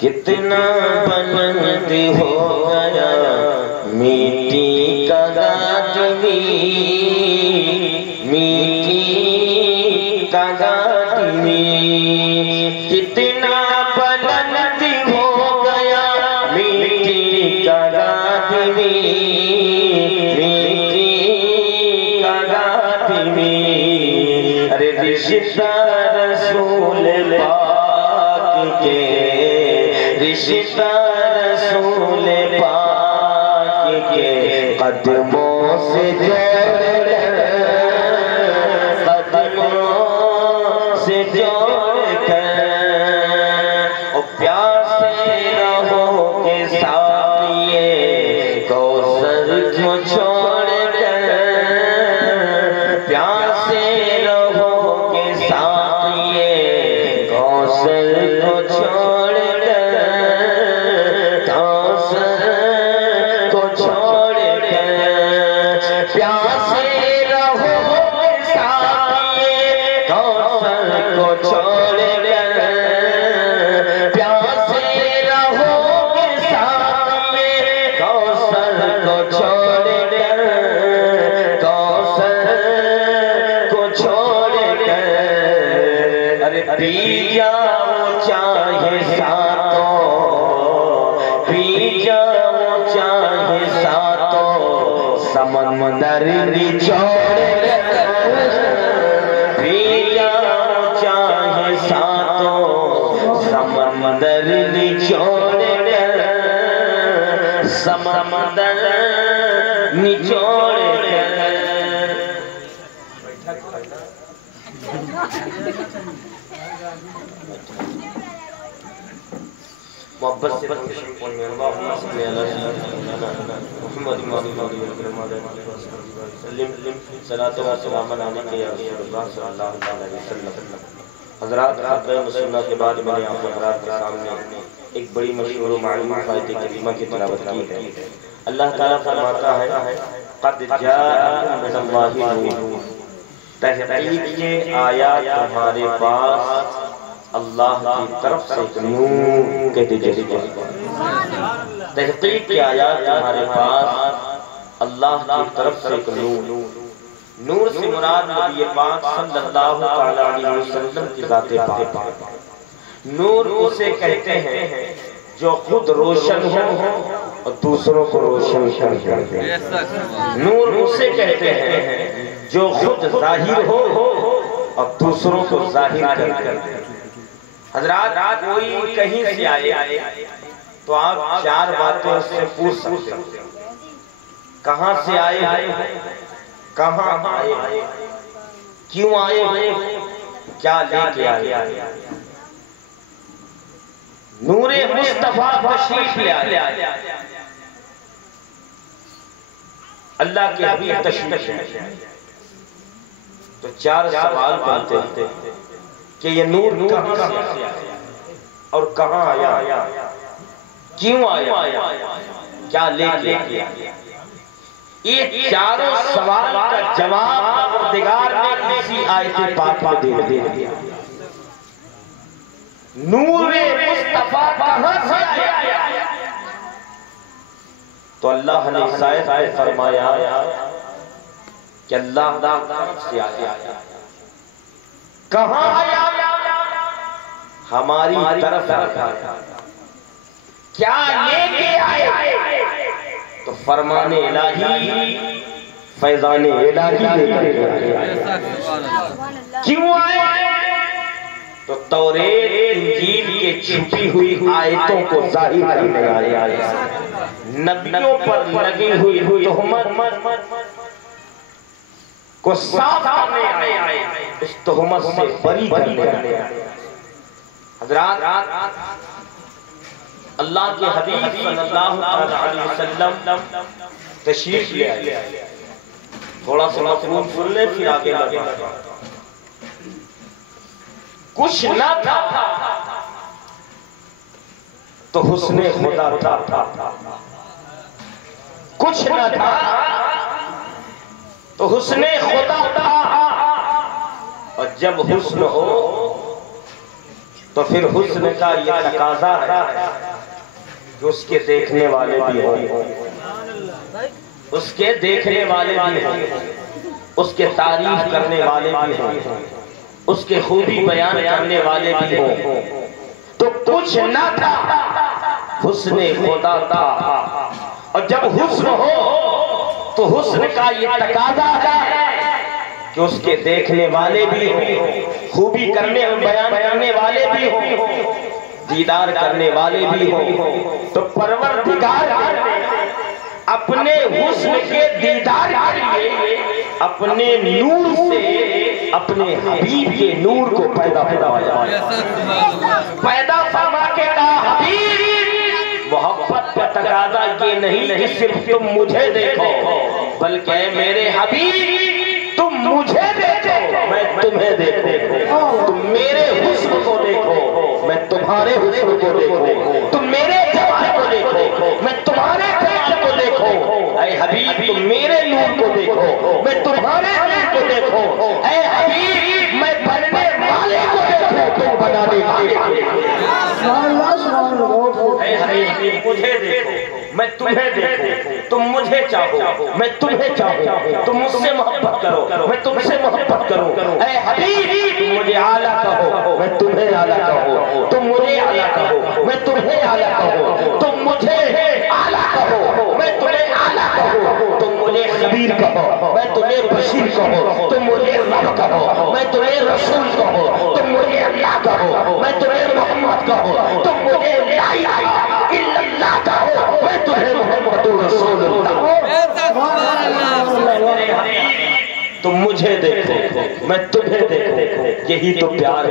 کتنا بلند ہو گیا مٹی کا گاج بھی، مٹی کا گاج بھی، کتنا بلند ہو گیا مٹی کا گاج بھی، مٹی کا گاج بھی، ارے رشتہ رسول پاک کے، رشتہ رسول پاک کے قدموں سے جوڑ کر، قدموں سے جوڑ کر، اور پیاسے رہو گے ساقیے کوثر کو چھوڑ کر، پیاسے رہو گے ساقیے کوثر کو چھوڑ کر، کوثر کو چھوڑ کر، پیاسے رہو گے ساقیے کوثر کو چھوڑ کر، پیاسے رہو گے ساقیے کوثر کو چھوڑ کر، کوثر کو چھوڑ کر، ارے پی جاؤ چاہے ساتوں، پی جاؤ چاہے ساتوں سمندر نچوڑ کر، پی جاؤ چاہے ساتوں سمندر نچوڑ کر، سمندر نچوڑ کر، محبت سے اللہم صلی علی سیدنا محمد صلاۃ و سلام علیک یا رسول اللہ صلی اللہ علیہ وسلم۔ حضرات، خطبہ مسلمہ کے بعد میں نے آپ حضرات کے سامنے ایک بڑی مشہور و معلوم آیت کریمہ کی تلاوت کی ہے۔ اللہ تعالیٰ فرماتا ہے قد جاءکم من اللہ نور، تحقیق کے آیا تمہارے پاس اللہ کی طرف سے ایک نور، کہتے جیسے تحقیق کے آیا تمہارے پاس اللہ کی طرف سے ایک نور، نور سے مراد نبی پاک صلی اللہ علیہ وسلم کی ذات پاک، نور اسے کہتے ہیں جو خود روشن ہو اور دوسروں کو روشن کر دے، نور اسے کہتے ہیں جو خود ظاہر ہو اور دوسروں کو ظاہر کر دے۔ حضرات، کوئی کہیں سے آئے تو آپ چار باتیں اس سے پوچھ سکتے ہیں، کہاں سے آئے، کہاں آئے، کیوں آئے، کیا لے کے آئے۔ نور مصطفیٰ تشریف لے آئے، اللہ کے حبیب تشریف لے آئے، تو چار سوال بنتے ہیں کہ یہ نور کہاں سے آیا اور کہاں آیا، کیوں آیا، کیا لے کے آیا۔ یہ چاروں سوال کا جواب پروردگار نے اسی آیت پاک میں دے دیا۔ نور مصطفیٰ کہاں سے آیا، تو اللہ نے اس آیت میں فرمایا کہ اللہ سے آیا، کہاں آیا، ہماری طرف آیا، کیا لے کے آیا، تو فرمان الہی، فیضان الہی لے کر آیا۔ کیوں آیا، تو توریت انجیل کے چھپی ہوئی آیتوں کو ظاہر کرنے آیا، نبیوں پر لگی ہوئی تہمت کو صاف کرنے آیا، اس تہمت سے بری کرنے آیا۔ حضرات، اللہ کے حبیب صلی اللہ علیہ وسلم تشریف لے آئے، تھوڑا سا مفہوم سن لیں پھر آگے بڑھیں۔ کچھ نہ تھا تو حسن خدا تھا، کچھ نہ تھا تو حسن خدا تھا، اور جب حسن ہو تو پھر حسن کا یہ تقاضا ہے کہ اس کے دیکھنے والے بھی ہوں، اس کے دیکھنے والے بھی ہوں، اس کے تعریف کرنے والے بھی ہوں، اس کے خوبی بیان کرنے والے بھی ہوں۔ تو کچھ نہ تھا، حسن خدا تھا، اور جب حسن ہو تو حسن کا یہ تقاضا ہے کہ اس کے دیکھنے والے بھی ہوں، خوبی کرنے اور بیان کرنے والے بھی ہوں، دیدار کرنے والے بھی ہوں۔ تو پروردگار اپنے حسن کے دیدار کے لیے اپنے نور سے اپنے حبیب کے نور کو پیدا فرما کے کہا حبیب محبت کا تقاضا یہ نہیں کہ صرف تم مجھے دیکھو، بلکہ میرے حبیب تم مجھے دیکھو میں تمہیں دیکھوں، تم میرے حسن کو دیکھو میں تمہارے حسن کو دیکھوں، تم میرے جمال کو دیکھو میں تمہارے جمال کو دیکھو، اے حبیب تم میرے نور کو دیکھو میں تمہارے نور کو دیکھو، اے حبیب میں بننے والے کو دیکھو تم بنانے والے کو دیکھو، اے حبیب مجھے دیکھو میں تمہیں دیکھوں، تم مجھے چاہو میں تمہیں چاہوں، تم مجھ سے محبت کرو میں تم سے محبت کروں، اے حبیب تم مجھے اعلیٰ کہو میں تمہیں اعلیٰ کہوں، تم مجھے اعلیٰ کہو میں تمہیں اعلیٰ کہوں، تم مجھے اعلیٰ کہو میں تمہیں اعلیٰ کہوں، تم مجھے خبیر کہو میں تمہیں بشیر کہو، تم مجھے رب کہو میں تمہیں رسول کہو، تم مجھے اللہ کہو میں تمہیں محمد کہو، تم مجھے لا الہ الا اللہ کہو میں تمہیں محمد رسول اللہ۔ تم مجھے دیکھو میں تمہیں دیکھو، یہی تو پیار ہے،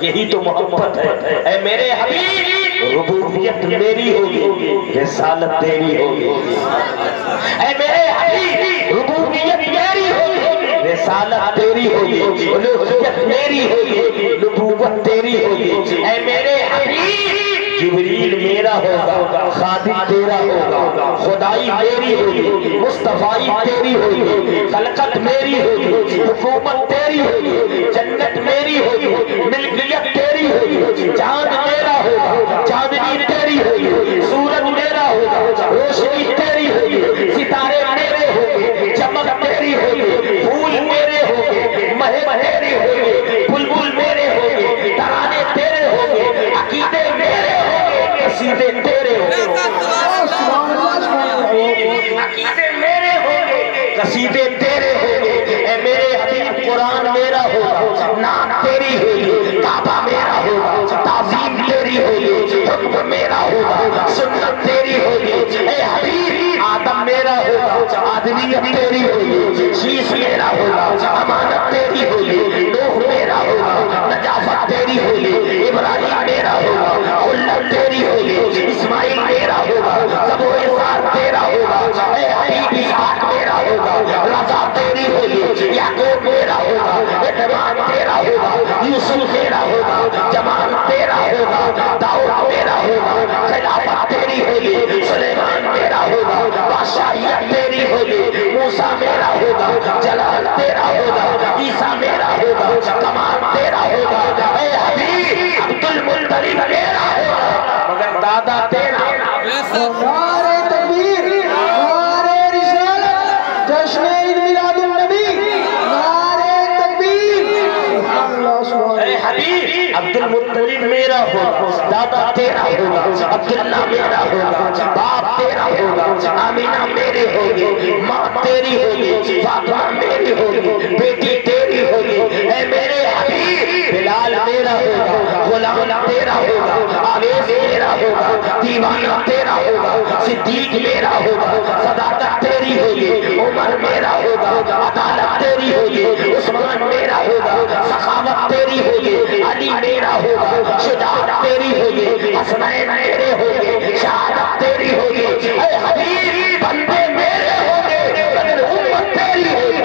یہی تو محبت ہے، اے میرے حبیب ربوبیت میری ہوگی رسالت تیری ہوگی، اے میرے حبیب ربوبیت میری ہوگی رسالت تیری ہوگی، الوہیت میری ہوگی نبوت تیری ہوگی، اے میرے حبیب جبریل میرا ہوگا خادم تیرا ہوگا، خدائی میری ہوگی مصطفائی تیری ہوگی، خلقت میری ہوگی حکومت تیری ہوگی، جنت میری ہوگی ملکیت تیری ہوگی، چاند میرا ہوگا چاندنی تیری ہوگی، سورج میرا ہوگا روشنی تیری ہوگی، ستارے میرے ہوگی چمک تیری ہوگی، پھول میرے ہوگی مہک تیری ہوگی، بلبل میرے ہوگی ترانے تیرے ہوگی، عقیدے میرے قصیدے تیرے ہوگے، عقیدے میرے ہوگے قصیدے تیرے ہوگے، اے میرے حبیب قرآن میرا ہوگا نام تیری ہوگی، کعبہ میرا ہوگا تعظیم تیری ہوگی، حکم میرا ہوگا سنت تیری ہوگی، اے حبیب آدم میرا ہوگا آدمیت تیری ہوگی، شیش میرا ہوگا امانت تیری ہوگی، نوح میرا ہوگا نجافت تیری ہوگی، ابراہیم میرا ہوگا خلت تیری ہوگی، اسماعیل میرا ہوگا زبور سار تیرا ہوگا، اے حبیب اسحاق میرا ہوگا رضا تیری ہوگی، یعقوب میرا ہوگا اعتماد تیرا ہوگا، یوسف میرا ہوگا جمال تیرا ہوگا، داؤد میرا ہوگا خلافت تیری ہوگی، سلیمان میرا ہوگا بادشاہیت تیری ہوگی، موسیٰ میرا ہوگا جلال تیرا ہوگا، عیسیٰ میرا ہوگا کمال تیرا ہوگا، اے حبیب عبد المطلب میرا ہوگا مگر دادا تیرا۔ نعرہ تکبیر، نعرہ رسالت، جشن عید میلاد النبی، نعرہ تکبیر۔ اے حبیب عبد المطلب میرا ہوگا دادا تیرا ہوگا، عبداللہ میرا ہوگا باپ تیرا ہوگا، آمینہ میرے ہوگی ماں تیری ہوگی، فاطمہ میری ہوگی بیٹی تیری ہوگی، اے میرے حبیب بلال میرا ہوگا غلام تیرا ہوگا، آویز میرا ہوگا دیوانہ تیرا ہوگا، صدیق میرا ہوگا صداقت تیری ہوگی، عمر میرا ہوگا عدالت تیری ہوگی، عثمان میرا ہوگا سخاوت تیری ہوگی، علی میرا ہوگا شجاعت تیری ہوگی، حسنین میرے ہوگی شہادت تیری ہوگی، اے حبیب بندے میرے ہوگے مگر امت تیری ہوگی،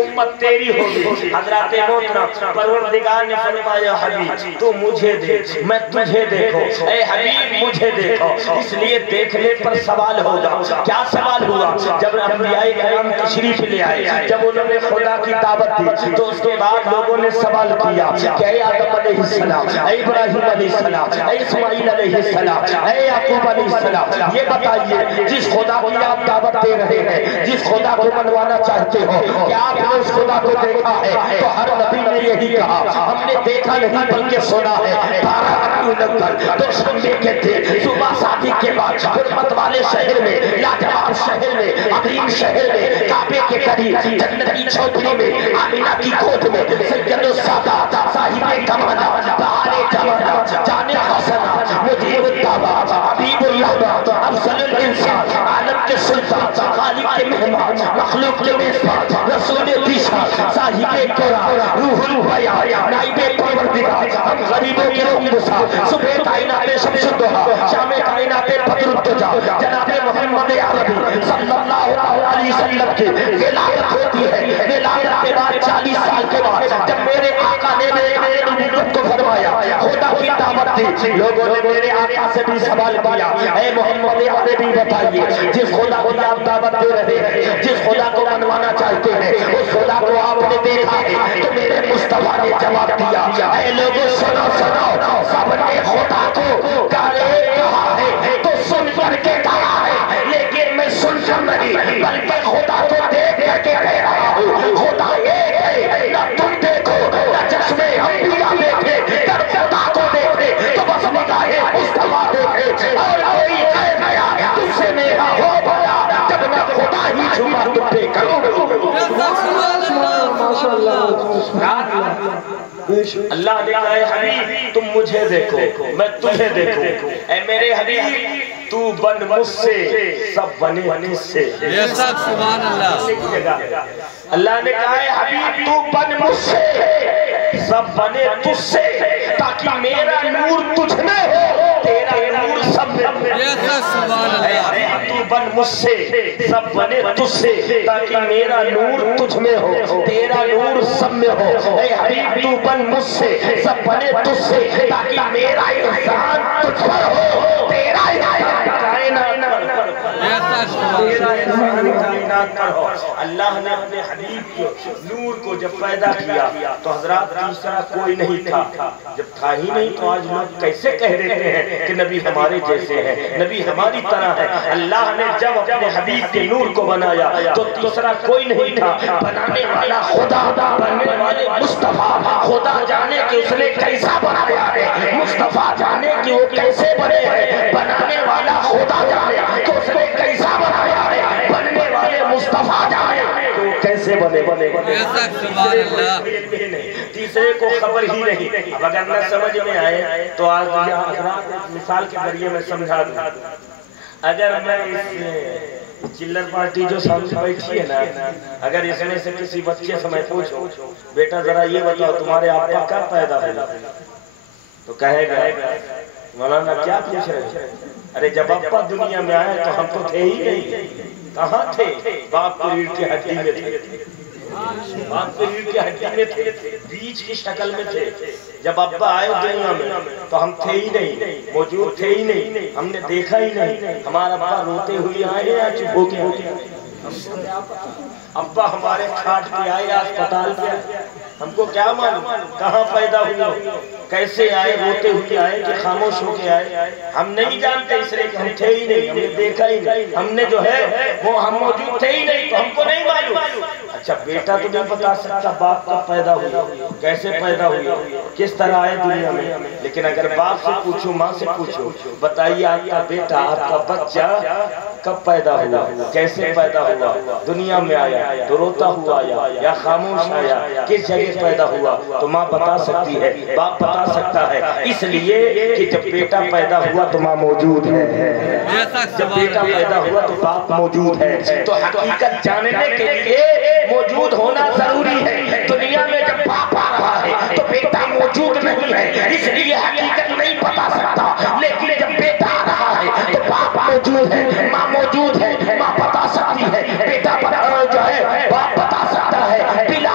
امت تیری ہوگی۔ حضرات محترم پروردگار نے فرمایا حبیب تو مجھے دیکھ میں تجھے دیکھو، اے حبیب مجھے دیکھو۔ اس لیے دیکھنے پر سوال ہوگا۔ کیا سوال ہوا؟ جب انبیاء کرام تشریف لے آئے، جب انہوں نے خدا کی دعوت دی تو اس کے بعد لوگوں نے سوال کیا کہ اے آدم علیہ السلام، اے ابراہیم علیہ السلام، اے اسماعیل علیہ السلام، اے یعقوب علیہ السلام، یہ بتائیے جس خدا کی آپ دعوت دے رہے ہیں، جس خدا کو منوانا چاہتے ہو، کیا آپ نے اس خدا کو دیکھا ہے؟ تو ہر نبی نے یہی کہا ہم نے دیکھا نہیں بلکہ سنا ہے۔ 12 تو شنبے کے تھے، صبح شادی کے بعد حرمت والے شہر میں، لاجواب شہر میں، عظیم شہر میں، کعبے کے قریب جنت کی چوتھری میں، آمینہ کی گود میں، سید السادات صاحب کمانہ بہار جمانہ جان حسنہ مجیب الدعوات حبیب اللہ افضل الانسان عالم کے سلطان خالق کے مہمان مخلوق کے میزبان رسول دیشا صاحب قرآن روح البیان نائب پروردگار ہم غریبوں کے روح بسا صبح کائنات شمس الضحیٰ شام کائنات بدر الدجا جناب محمد عربی صلی اللہ علیہ وسلم کی ولادت ہوتی ہے۔ ولادت کے بعد 40 سال کے بعد جب میرے آقا نے میرے نبوت کو فرمایا، خدا کی دعوت دی، لوگوں نے میرے آقا سے بھی سوال کیا اے محمد عربی بتائیے جس خدا کو آپ دعوت دے رہے ہیں، جس خدا کو منوانا چاہتے ہیں، اس خدا کو آپ نے دیکھا ہے؟ تو میرے مصطفیٰ نے جواب دیا اے لوگوں سنو سنو، سب نے خدا کو کہا ہے تو سن کر کے کہا ہے، لیکن میں سن کر نہیں بلکہ خدا کو دیکھ کر کے کہہ رہا ہوں۔ خدا ایک ہے، نہ تم دیکھو نہ چشمے انبیاء دیکھے، نہ خدا کو دیکھے تو بس نگاہ مصطفیٰ دیکھے، اور کوئی ہے نیا تم سے میرا ہو بھیا جب میں خدا ہی چھپا تم پہ کروں۔ اللہ نے کہا اے حبیب تم مجھے دیکھو میں تجھے دیکھوں، اے میرے حبیب تو بن مجھ سے سب بنے مجھ سے۔ سبحان اللہ۔ اللہ نے کہا اے حبیب تو بن مجھ سے سب بنے تجھ سے، تاکہ میرا نور تجھ میں ہو تیرا نور سب میں ہو۔ تو بن مجھ سے سب بنے تجھ سے، تاکہ میرا نور تجھ میں ہو تیرا نور سب میں ہو۔ اے حبیب تو بن مجھ سے سب بنے تجھ سے، تاکہ میرا احسان تجھ پر ہو تیرا احسان کائنات پر ہو۔ اللہ نے اپنے حبیب کے نور کو جب پیدا کیا تو حضرات تیسرا کوئی نہیں تھا۔ جب تھا ہی نہیں تو آج لوگ کیسے کہہ رہے ہیں کہ نبی ہمارے جیسے ہیں، نبی ہماری طرح ہے؟ اللہ نے جب اپنے حبیب کے نور کو بنایا تو تیسرا کوئی نہیں تھا۔ بنانے والا خدا، بنانے والے مصطفیٰ، خدا جانے کہ اس نے کیسا بنایا ہے، مصطفیٰ جانے کہ وہ کیسے بنے ہیں۔ بنانے والا خدا جانے کہ اس نے کیسا بنایا ہے، بننے والے مصطفیٰ جانے کہ وہ کیسے بنے۔ تیسرے کو خبر ہی نہیں۔ اب اگر نہ سمجھ میں آئے تو آج مثال کے ذریعے میں سمجھا دوں۔ اگر میں اس چلر پارٹی جو سامنے بیٹھی ہے نا، اگر اس میں سے کسی بچے سے میں پوچھوں بیٹا ذرا یہ بتاؤ تمہارے آپا کب پیدا ہوا، تو کہے گا مولانا کیا پوچھ رہے ہیں؟ ارے جب ابا دنیا میں آئے تو ہم تو تھے ہی نہیں، کہاں تھے؟ باپ کو ریڑھ کی ہڈی میں تھے، باپ کو ریڑھ کی ہڈی میں تھے، بیج کی شکل میں تھے۔ جب ابا آئے دنیا میں تو ہم تھے ہی نہیں، موجود تھے ہی نہیں، ہم نے دیکھا ہی نہیں۔ ہمارا ابا روتے ہوئے آئے یا چپ ہو کے آئے؟ ابا ہمارے کھاٹ پہ آئے یا اسپتال پہ آئے؟ ہم کو کیا معلوم کہاں پیدا ہوئے، کیسے آئے، روتے ہوئے آئے کہ خاموش ہو کے آئے؟ ہم نہیں جانتے، اس لیے کہ ہم تھے ہی نہیں، ہم نے دیکھا ہی نہیں، ہم نے جو ہے وہ ہم موجود تھے ہی نہیں تو ہم کو نہیں معلوم۔ اچھا بیٹا تو نہیں بتا سکتا باپ کب پیدا ہوا، کیسے پیدا ہوا، کس طرح آئے دنیا میں، لیکن اگر باپ سے پوچھو ماں سے پوچھو بتائیے آپ کا بیٹا آپ کا بچہ کب پیدا ہوا، کیسے پیدا ہوا، دنیا میں آیا تو روتا ہوا آیا یا خاموش آیا، کس جگہ پیدا ہوا، تو ماں بتا سکتی ہے، باپ بتا سکتا ہے، اس لیے کہ جب بیٹا پیدا ہوا تو ماں موجود ہے، جب بیٹا پیدا ہوا تو باپ موجود ہے۔ تو حقیقت جاننے کے لیے موجود ہونا ضروری ہے۔ دنیا میں جب باپ آ رہا ہے تو بیٹا موجود نہیں ہے، اس لیے حقیقت نہیں بتا سکتا، لیکن جب بیٹا آ رہا ہے تو باپ موجود ہے، ماں موجود ہے، ماں بتا سکتی ہے، بیٹا جو ہے باپ بتا سکتا ہے، بلا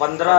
15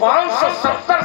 570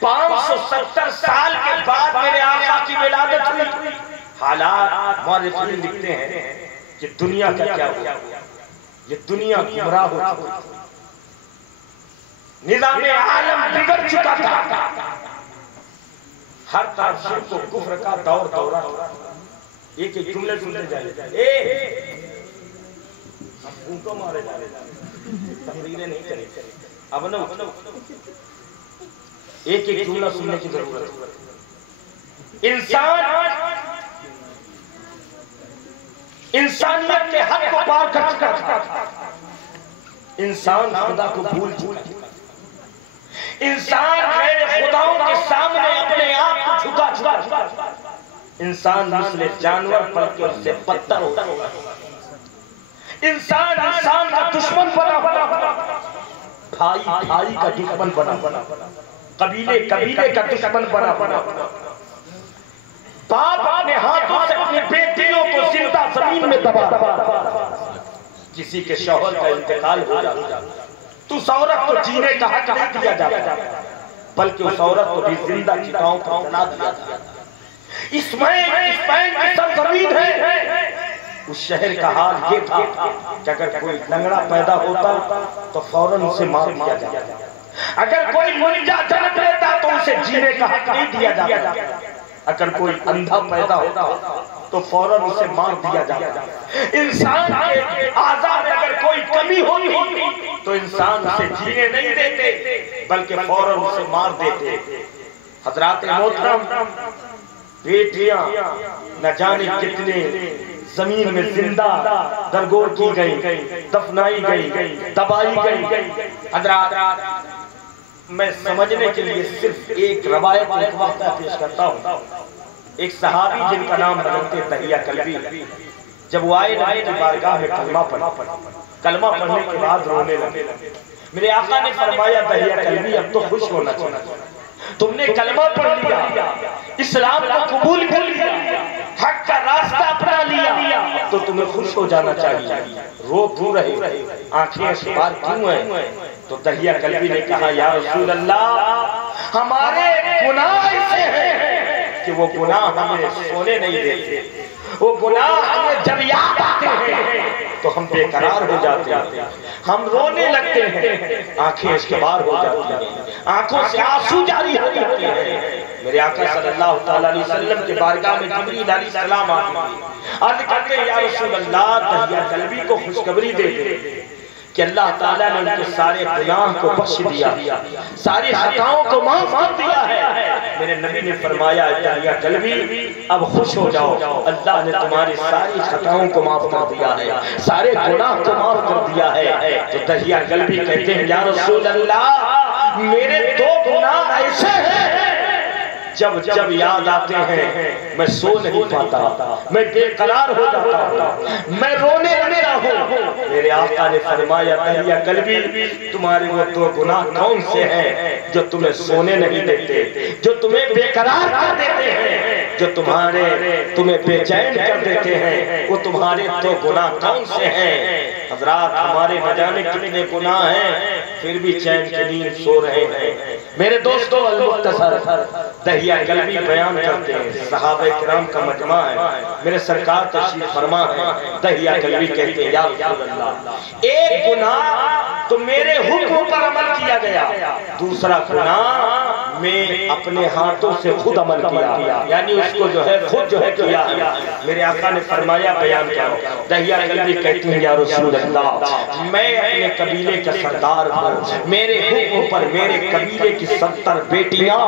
570 سال کے بعد میرے آقا کی ولادت ہوئی. حالات مورخین لکھتے ہیں کہ دنیا کا کیا ہوا. یہ دنیا گمراہ ہو چکا، نظام عالم بگڑ چکا تھا، ہر طرف شرک و کفر کا دور دورہ. ایک ایک جملے سنتے جائے، ان کو مارے جائے، تقریریں نہیں کریں. اب نو ایک ایک جملہ سننے کی ضرورت ہے. انسانیت کے حد کو پار کر چکا تھا. انسان خدا کو بھول چکا تھا. انسان غیر خداؤں کے سامنے اپنے آپ کو جھکا چکا تھا. انسان مثل جانور بلکہ اس سے بدتر ہو گیا. انسان کا دشمن بنا، بھائی کا دشمن بنا، قبیلے کا دشمن بنا. باپ اپنے ہاتھوں سے اپنی بیٹیوں کو زندہ زمین میں دبا. کسی کے شوہر کا انتقال ہو جاتا تو اس عورت کو جینے کا حق نہیں دیا جاتا، بلکہ اس عورت کو بھی زندہ چتاؤں پر بنا دیا جاتا. اسپین کی سرزمین ہے، اس شہر کا حال یہ تھا کہ اگر کوئی لنگڑا پیدا ہوتا تو فوراً اسے مار دیا جاتا. اگر کوئی منجا جنم لیتا تو اسے جینے کا حق نہیں دیا جاتا. اگر کوئی اندھا پیدا ہوتا تو فوراً اسے مار دیا جاتا. انسان کے اعضاء میں اگر کوئی کمی ہوتی تو انسان اسے جینے نہیں دیتے بلکہ فوراً اسے مار دیتے. حضرات محترم، بیٹیاں نہ جانے کتنے زمین میں زندہ درگور کی گئی، دفنائی گئی، دبائی گئی. حضرات، میں سمجھنے کے لیے صرف ایک روایت ایک واقعہ پیش کرتا ہوں. ایک صحابی جن کا نام حضرت دہیہ کلبی، جب وہ آئے نبی کی بارگاہ میں کلمہ پڑھنے کے بعد رونے لگے. میرے آقا نے فرمایا دہیہ کلبی اب تو خوش ہونا چاہیے، تم نے کلمہ پڑھ لیا، اسلام کو قبول کر لیا، حق کا راستہ اپنا لیا، تو تمہیں خوش ہو جانا چاہیے. رو کیوں رہے، آنکھیں اشبار کیوں ہیں؟ تو دہیہ کلبی نے کہا یا رسول اللہ، ہمارے گناہ ایسے ہیں کہ وہ گناہ ہمیں سونے نہیں دیتے. وہ گناہ ہمیں جب یاد آتے ہیں تو ہم بے قرار ہو جاتے ہیں، ہم رونے لگتے ہیں، آنکھیں اشکبار ہو جاتی ہیں، آنکھوں سے آنسو جاری ہو جاتے ہیں. میرے آقا صلی اللہ علیہ وسلم کے بارگاہ میں جبریل علیہ السلام آتے ہیں، عرض کرتے ہیں یا رسول اللہ، دہیہ کلبی کو خوشخبری دے دے کہ اللہ تعالیٰ نے ان کے سارے گناہ کو بخش دیا، ساری خطاؤں کو معاف کر دیا ہے. میرے نبی نے فرمایا دہیہ کلبی اب خوش ہو جاؤ، اللہ نے تمہاری ساری خطاؤں کو معاف کر دیا ہے، سارے گناہ کو معاف کر دیا ہے. تو دہیہ کلبی کہتے ہیں یا رسول اللہ، میرے 2 گناہ ایسے ہیں جب یاد آتے ہیں میں سو نہیں پاتا، میں بے قرار ہو جاتا ہوں، میں رونے لگتا ہوں. میرے آقا نے فرمایا دہیہ کلبی، تمہارے وہ 2 گناہ کون سے ہیں جو تمہیں سونے نہیں دیتے، جو تمہیں بے قرار کر دیتے ہیں، جو تمہیں بے چین کر دیتے ہیں؟ وہ تمہارے 2 گناہ کون سے ہیں؟ حضرات، ہمارے نہ جانے کتنے گناہ ہیں، پھر بھی چین کی نیند سو رہے ہیں. میرے دوستو، المختصر دہیہ کلبی بیان کرتے ہیں، صحابہ کرام کا مجمع ہے، میرے سرکار تشریف فرما ہے. دہیہ کلبی کہتے ہیں یا رسول اللہ، ایک گناہ تو میرے حکم پر عمل کیا گیا، دوسرا گناہ میں اپنے ہاتھوں سے خود عمل کیا، یعنی اس کو خود کیا. میرے آقا نے فرمایا بیان کرو. دہیہ کلبی کہتے ہیں یا رسول اللہ، میں اپنے قبیلے کا سردار ہوں، میرے حکم پر میرے قبیلے کی 70 بیٹیاں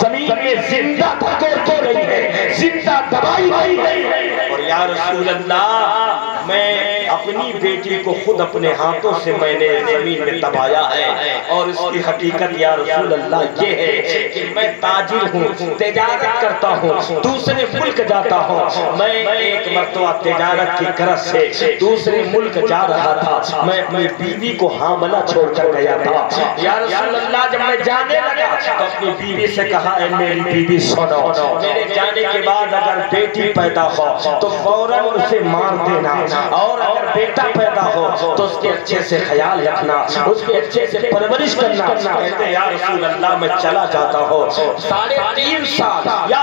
زمین میں زندہ دھکیل رہی ہیں، زندہ دبائی رہی ہیں. اور یا رسول اللہ، میں اپنی بیٹی کو خود اپنے ہاتھوں سے میں نے زمین میں دبایا ہے. اور اس کی حقیقت یا رسول اللہ یہ ہے کہ میں تاجر ہوں، تجارت کرتا ہوں، دوسرے ملک جاتا ہوں. میں ایک مرتبہ تجارت کی غرض سے دوسرے ملک جا رہا تھا، میں اپنی بیوی کو حاملہ چھوڑ کر گیا تھا. یا رسول اللہ، جب میں جانے لگا تو اپنی بیوی سے کہا اے میری بیوی سنو، میرے جانے کے بعد اگر بیٹی پیدا ہو تو فوراً اسے مار دینا، اور اگر بیٹا پیدا ہو تو اس کے اچھے سے خیال رکھنا، اس کے اچھے سے پرورش کرنا۔ کہتے ہیں یا رسول اللہ میں چلا جاتا ہوں 3.5 سال یا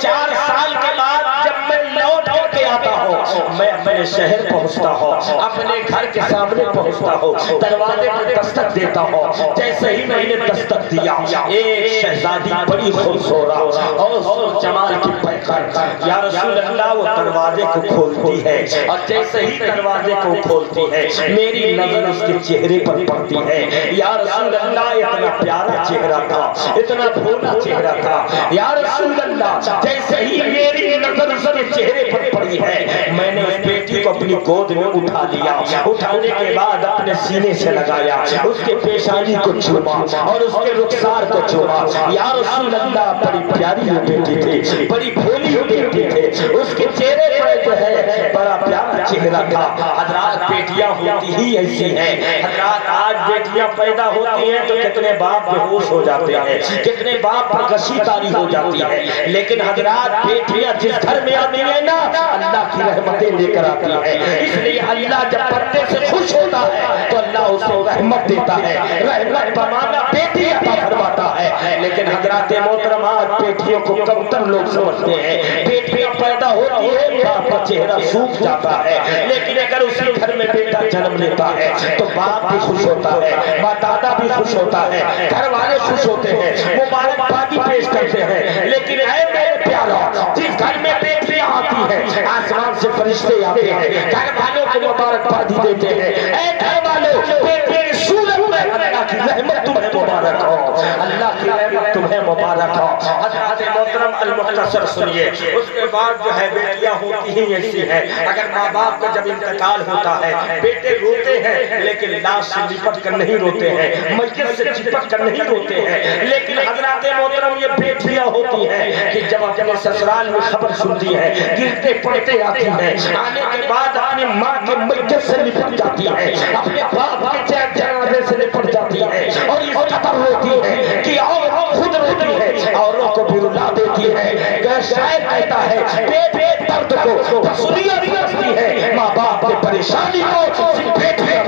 4 سال کے بعد جب میں لوٹ کے آتا ہوں، میں اپنے شہر پہنچتا ہوں، اپنے گھر کے سامنے پہنچتا ہوں، دروازے پر دستک دیتا ہوں۔ جیسے ہی میں نے دستک دیا، ایک شہزادی بڑی خوبصورت اور جمال کی پیکر یا رسول اللہ وہ دروازے کو کھولتی ہے، اور جیسے ہی دروازے کو کھولتی ہے میری نظر اس کے چہرے پر پڑتی ہے۔ یا رسول اللہ اتنا پیارا چہرہ تھا، اتنا بھولا چہرہ تھا۔ یا رسول اللہ جیسے ہی میری نظر اس کے چہرے پر پڑی ہے، میں نے اس بیٹی کو اپنی گود میں اٹھا لیا، اٹھانے کے بعد اپنے سینے سے لگایا، اس کے پیشانی کو چوما اور اس کے رخسار کو چوما۔ یا رسول اللہ بڑی پیاری یہ بیٹی تھی، بڑی بھولی یہ بیٹی تھی، اس کے چہرے پر جو ہے بڑا پیارا چہرہ تھا۔ حضرات بیٹیاں ہوتی ہی ایسی ہیں، حضرات آج بیٹیاں پیدا ہوتی ہیں تو کتنے باپ بے ہوش ہو جاتے ہیں، کتنے باپ پر غشی طاری ہو جاتی ہے، لیکن حضرات بیٹیاں جس گھر میں آتی ہیں نا اللہ کی رحمتیں لے کر آتی ہیں۔ اس لیے اللہ جب بندے سے خوش ہوتا ہے تو اللہ اسے رحمت دیتا ہے، رحمت بمانا بیٹی عطا فرماتا ہے۔ لیکن حضرات محترمات بیٹیوں کو کمتر لوگ سمجھتے ہیں، بیٹیاں پیدا ہوتی ہے باپ کا چہرہ سوکھ جاتا ہے، لیکن اگر اسی گھر میں بیٹا جنم لیتا ہے تو باپ بھی خوش ہوتا ہے، باپ دادا بھی خوش ہوتا ہے، گھر والے خوش ہوتے ہیں، مبارکبادی پیش کرتے ہیں۔ لیکن اے میرے پیارو، جس گھر میں بیٹیاں آتی ہیں آسمان سے فرشتے آتے ہیں، گھر والوں کو مبارکبادی دیتے ہیں۔ اے گھر والوں، بیٹے کی صورت میں اللہ کی رحمت تمہیں مبارک ہو، اللہ کی رحمت تمہیں مبارک ہو۔ حضرات محترم المختصر سنیے، اس کے بعد جو ہے بیٹیاں ہوتی ہی ایسی ہیں، اگر ماں باپ کا جب انتقال ہوتا ہے بیٹے روتے ہیں لیکن لاش سے لپٹ کر نہیں روتے ہیں، میت سے چپک کر نہیں روتے ہیں۔ لیکن حضرات محترم یہ بیٹیاں ہوتی ہیں کہ جب اپنے سسرال میں خبر سنتی ہیں گرتے پڑتے آتی ہیں، آنے کے بعد اپنی ماں کے میت سے لپٹ جاتی ہیں، اپنے باپ کے جنازے سے لپٹ جاتی ہیں، اور اس قدر روتی ہے کہ خود روتی ہے، اوروں کو بھی رلا دیتی ہے۔ شاعر کہتا ہے بیٹے درد کو تسلیت کرتی ہے، ماں باپ کی پریشانی کو بیٹیاں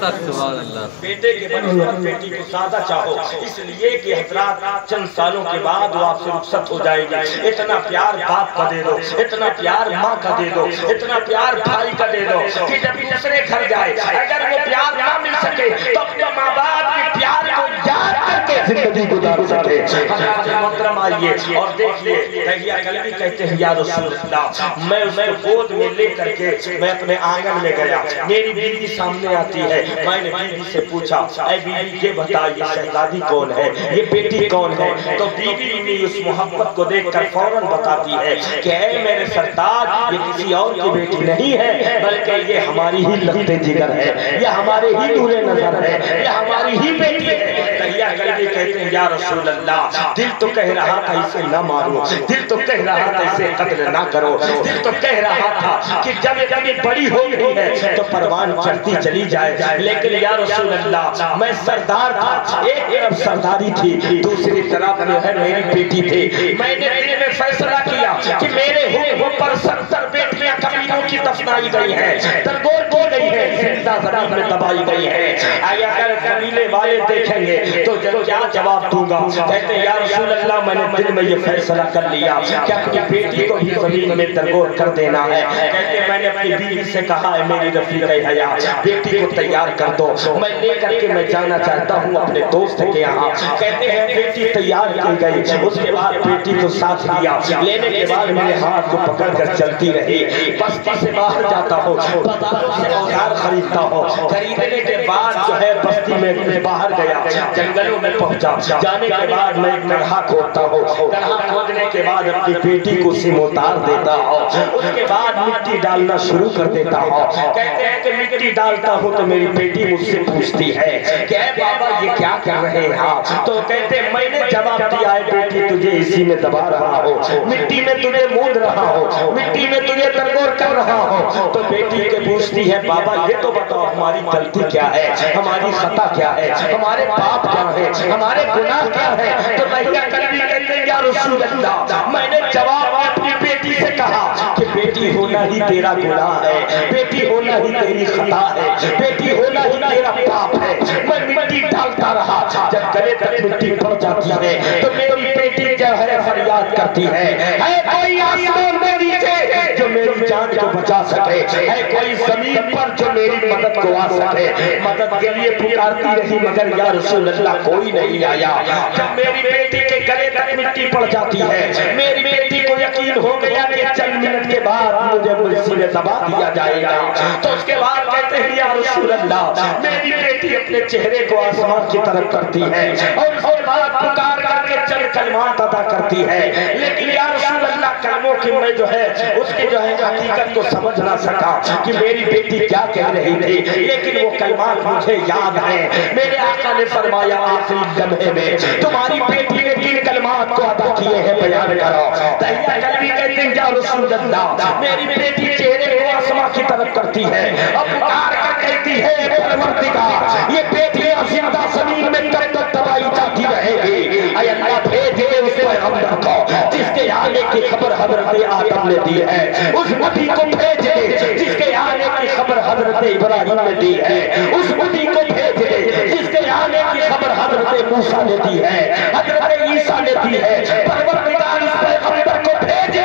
سبحان اللہ۔ بیٹے کے بنسبت بیٹی کو زیادہ چاہو، اس لیے کہ حضرات چند سالوں کے بعد وہ آپ سے رخصت ہو جائے گی۔ اتنا پیار باپ کا دے دو، اتنا پیار ماں کا دے دو، اتنا پیار بھائی کا دے دو کہ جب دوسرے گھر جائے اگر وہ پیار نہ مل سکے تو اپنے ماں باپ کے پیار کو یاد کر کے زندگی گزار سکے۔ حضرات محترم آئیے اور دیکھیے، دہیا کلبی کہتے ہیں یا رسول اللہ میں اس کو گود میں لے کر کے میں اپنے آنگن میں گیا، میری بیوی سامنے آتی ہے، میں نے بیوی سے پوچھا اے بیوی یہ بتائیے شہزادی کون ہے، یہ بیٹی کون ہے؟ تو بیوی نے اس محبت کو دیکھ کر فوراً بتاتی ہے کہ اے میرے سردار یہ کسی اور کی بیٹی نہیں ہے بلکہ یہ ہماری ہی لخت جگر ہے، یہ ہمارے ہی نور نظر ہے، یہ ہماری ہی بیٹی ہے۔ دہیا کلبی کہتے ہیں یا رسول اللہ دل تو کہہ رہا تھا اسے نہ مارو، دل تو کہہ رہا تھا اسے قتل نہ کرو، دل تو کہہ رہا تھا کہ جب کبھی بڑی ہو گئی ہے تو پروان چڑھتی چلی جائے، لیکن یا رسول اللہ میں سردار تھا، ایک طرف سرداری تھی دوسری طرف جو ہے میری بیٹی تھی، میں نے دل میں فیصلہ کیا کہ میرے حکم پر 70 بیٹیاں کبیروں کی دفنائی گئی ہیں، درگور کی گئی ہیں، زندہ زمین میں دبائی گئی ہیں۔ اگر قبیلے والے دیکھیں گے تو کیا جواب دوں گا؟ کہتے ہیں یا رسول اللہ میں نے دل میں یہ فیصلہ کر لیا کہ اپنی بیٹی کو بھی زمین میں درگور کر دینا ہے۔ کہتے ہیں میں نے اپنی بیوی سے کہا ہے میری رفیق حیات بیٹی کو تیار کر دو، میں لے کر کے میں جانا چاہتا ہوں اپنے دوست کے یہاں۔ کہتے ہیں بیٹی تیار کی گئی، اس کے بعد بیٹی کو ساتھ لیا، لینے کے بعد میرے ہاتھ کو پکڑ کر چلتی رہی، بستی سے باہر جاتا ہوں، بازاروں سے اوزار خریدتا ہوں، خریدنے کے بعد جو ہے بستی میں باہر گیا، جنگلوں میں پہنچا، جانے کے بعد میں ایک گڑھا کھودتا ہوں، گڑھا کھودنے کے بعد اپنی بیٹی کو اسی میں اتار دیتا ہوں، اس کے بعد مٹی ڈالنا شروع کر دیتا ہوں۔ کہتے ہیں کہ مٹی ڈالتا ہوں تو میری بیٹی مجھ سے پوچھتی ہے کہ اے بابا یہ کیا کر رہے ہیں؟ تو کہتے ہیں میں نے جواب دیا ہے بیٹی تجھے اسی میں دبا رہا ہوں، مٹی میں تجھے مود رہا ہوں، مٹی میں تجھے درگور کر رہا ہوں۔ تو بیٹی کے پوچھتی ہے بابا یہ تو بتاؤ ہماری غلطی کیا ہے، ہماری خطا کیا ہے، ہمارے پاپ کیا ہے، ہمارے گناہ کیا ہے؟ تو دہیا کلبی کہتے ہیں یا رسول اللہ میں نے جواب اپنی بیٹی سے کہا کہ بیٹی ہونا ہی تیرا گناہ ہے، بیٹی ہونا ہی تیری خطا ہے، بیٹی ہونا ہی تیرا پاپ ہے۔ میں مٹی ڈالتا رہا، جب گلے تک مٹی پڑ جاتی ہے تو میری بیٹی جو ہے فریاد کرتی ہے، اے کوئی آسمان میں نیچے جو میری جان کو بچا سکے، اے کوئی زمین پر جو میری مدد کو آ سکے۔ مدد کے لیے پکارتی رہی مگر یا رسول اللہ کوئی نہیں آیا۔ جب میری بیٹی کے گلے تک مٹی پڑ جاتی ہے، میری بیٹی کو یقین ہو گیا کہ چند منٹ کے بعد مجھے مجھ میں دبا دیا جائے گا، تو اس کے بعد کہتے ہیں یا رسول اللہ، میری بیٹی اپنے چہرے کو آسمان کی طرف کرتی ہے اور اس کے بعد پکار کر کے چند کلمات ادا کرتی ہے، لیکن یا رسول اللہ کلموں کی میں جو ہے اس کی جو ہے حقیقت کو سمجھ نہ سکا کہ میری بیٹی کیا کہہ رہی تھی، لیکن وہ کلمات مجھے یاد ہیں۔ میرے آقا نے فرمایا آخری لمحے میں تمہاری بیٹی نے جن کلمات کو ادا کیے ہیں بیان کرو۔ دہیا کلبی کہتے ہیں یا رسول اللہ، میری بیٹی چہرے کو آسمان کی طرف کرتی ہے اور پکار کر کہتی ہے پروردگار یہ بیٹیاں زندہ زمین میں کب تک دبائی جاتی رہے گی، اے اللہ بھیج دے اس پیغمبر کو جس کے آنے کی خبر حضرت آدم نے دی ہے، اس نبی کو بھیج دے جس کے آنے کی خبر حضرت ابراہیم نے دی ہے، اس نبی کو بھیج دے جس کے آنے کی خبر حضرت موسیٰ نے دی ہے، حضرت عیسیٰ نے دی ہے۔ پروردگار اس پیغمبر کو بھیجے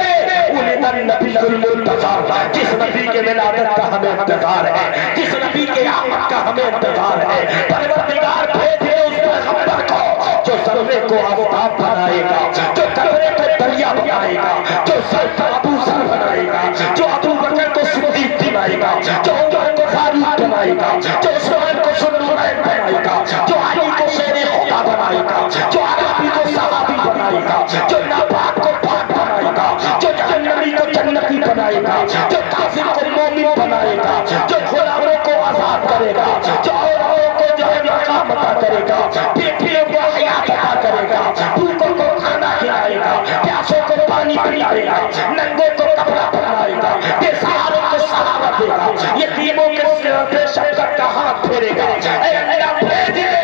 نبی المنتظر، جس نبی کے ولادت کا ہمیں انتظار ہے، جس نبی کے آمد کا ہمیں انتظار ہے۔ پروردگار بھیجے اس پیغمبر کو جو ذرے کو آفتاب بنائے گا، جو قطرے کو دریا بنائے گا، جو سر کو ابو سر بنائے گا، جو ابو بکر کو صدیق بنائے گا، جو عمر کو فاروق بنائے گا، جو عثمان کو ذوالنورین بنائے گا، جو علی کو شیر خدا بنائے گا، جو عربی کو صحابی بنائے گا، جو ناپاک کو پاک بنائے گا، جو جہنمی کو جنتی بنائے گا، جو کافر کو مومن بنائے گا، جو غلاموں کو آزاد کرے گا، جو عورتوں کو جو ہے مقام عطا کرے گا، بیٹیوں کو حیات عطا کرے گا، بھوکوں کو کھانا کھلائے گا، پیاسوں کو پانی پلائے گا، ننگوں کو کپڑا پہنائے گا، بے سہاروں کو سہارا دے گا، یتیموں کے سر پہ شفقت کا ہاتھ پھیرے گا۔ اے اللہ بھیج دے